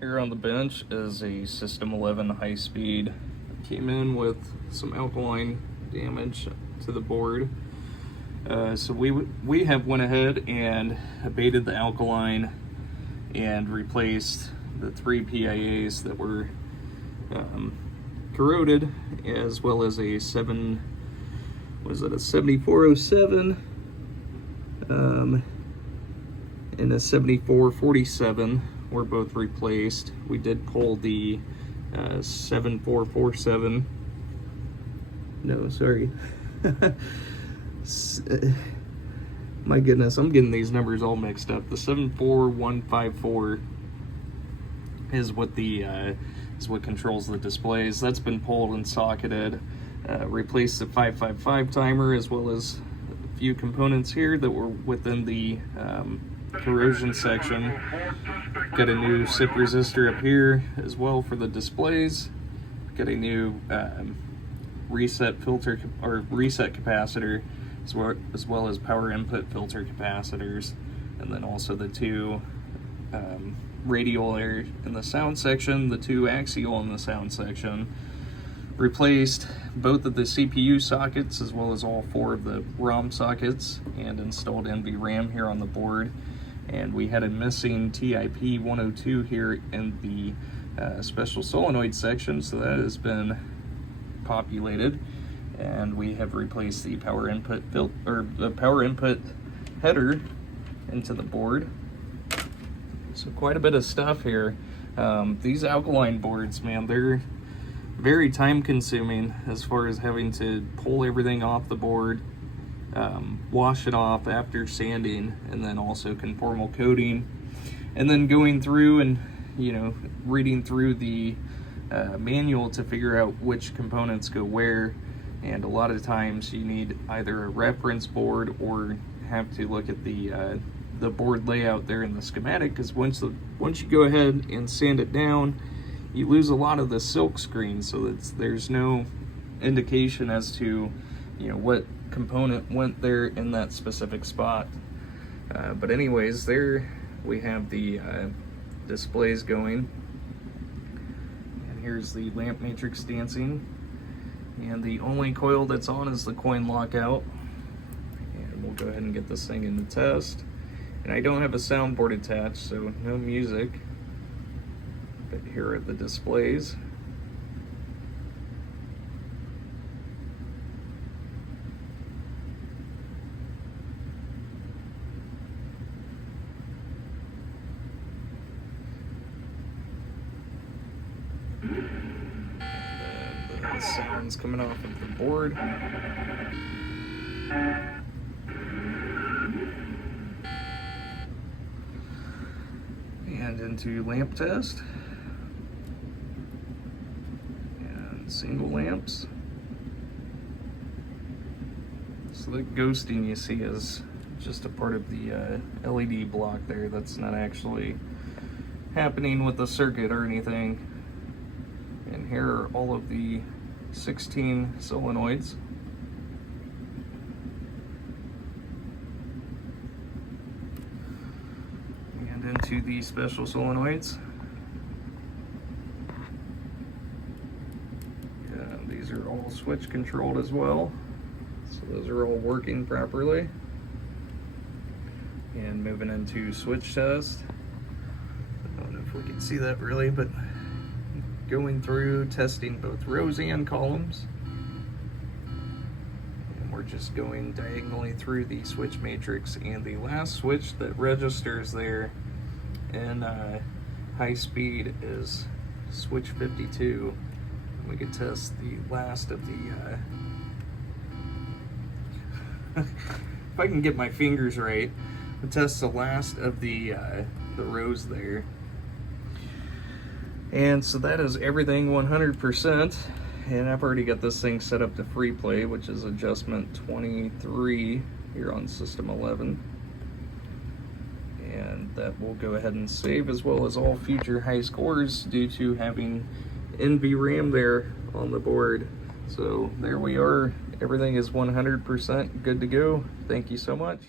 Here on the bench is a System 11 high-speed. Came in with some alkaline damage to the board. So we have went ahead and abated the alkaline and replaced the 3 PIAs that were corroded, as well as a 7407 and a 7447 were both replaced. We did pull the 7447. No, sorry. My goodness, I'm getting these numbers all mixed up. The 74154 is what controls the displays. That's been pulled and socketed. Replaced the 555 timer, as well as a few components here that were within the corrosion section. Got a new SIP resistor up here as well for the displays. Got a new reset filter or reset capacitor, as well as power input filter capacitors, and then also the 2 radial air in the sound section, the 2 axial in the sound section. Replaced both of the CPU sockets as well as all 4 of the ROM sockets, and installed NVRAM here on the board. And we had a missing TIP 102 here in the special solenoid section, so that has been populated. And we have replaced the power input header into the board. So quite a bit of stuff here. These alkaline boards, man, they're very time consuming as far as having to pull everything off the board, wash it off after sanding, and then also conformal coating, and then going through and reading through the manual to figure out which components go where. And a lot of times you need either a reference board or have to look at the board layout there in the schematic, because once you go ahead and sand it down, you lose a lot of the silk screen, so there's no indication as to what component went there in that specific spot. But anyways, there we have the displays going, and here's the lamp matrix dancing, and the only coil that's on is the coin lockout. And we'll go ahead and get this thing into test. And I don't have a soundboard attached, so no music, but here are the displays. The sounds coming off of the board. And into lamp test. And single lamps. So the ghosting you see is just a part of the LED block there. That's not actually happening with the circuit or anything. And here are all of the 16 solenoids. And into the special solenoids. And these are all switch controlled as well. So those are all working properly. And moving into switch test. I don't know if we can see that really, but going through testing both rows and columns. And we're just going diagonally through the switch matrix, and the last switch that registers there in high speed is switch 52. We could test the last of the if I can get my fingers right, we'll test the last of the rows there. And so that is everything 100%, and I've already got this thing set up to free play, which is adjustment 23 here on System 11. And that will go ahead and save, as well as all future high scores, due to having NVRAM there on the board. So there we are, everything is 100% good to go. Thank you so much.